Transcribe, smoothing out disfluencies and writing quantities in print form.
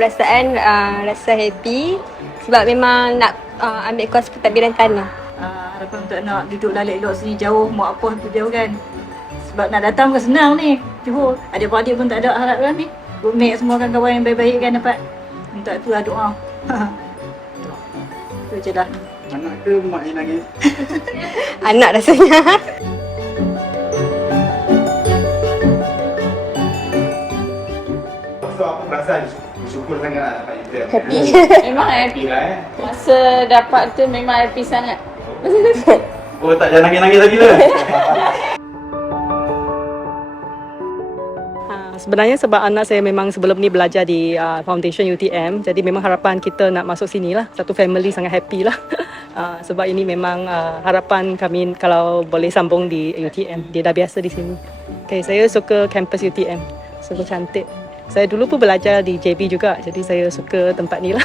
perasaan rasa happy sebab memang nak ambil kos pentadbiran tanah. Harapan untuk nak duduk lah elok sini jauh, mak apa tu jauh kan. Sebab nak datang bukan senang ni, Johor. Adik-beradik pun tak ada harapkan ni. Roommate semua kawan-kawan yang baik-baik kan dapat. Minta tu lah doa. Tu je lah. Anak ke mak yang nangis? Anak rasanya. So apa perasaan? Bersyukur sangat lah dapat UTM. Happy. Memang happy. Lah Masa dapat tu memang happy sangat. Oh tak jangan nangis-nangis lagi lah. Sebenarnya sebab anak saya memang sebelum ni belajar di Foundation UTM, jadi memang harapan kita nak masuk sini lah. Satu family sangat happy lah. Sebab ini memang harapan kami kalau boleh sambung di UTM. Dia dah biasa di sini. Okay, saya suka kampus UTM. Sungguh cantik. Saya dulu pun belajar di JB juga, jadi saya suka tempat ni lah.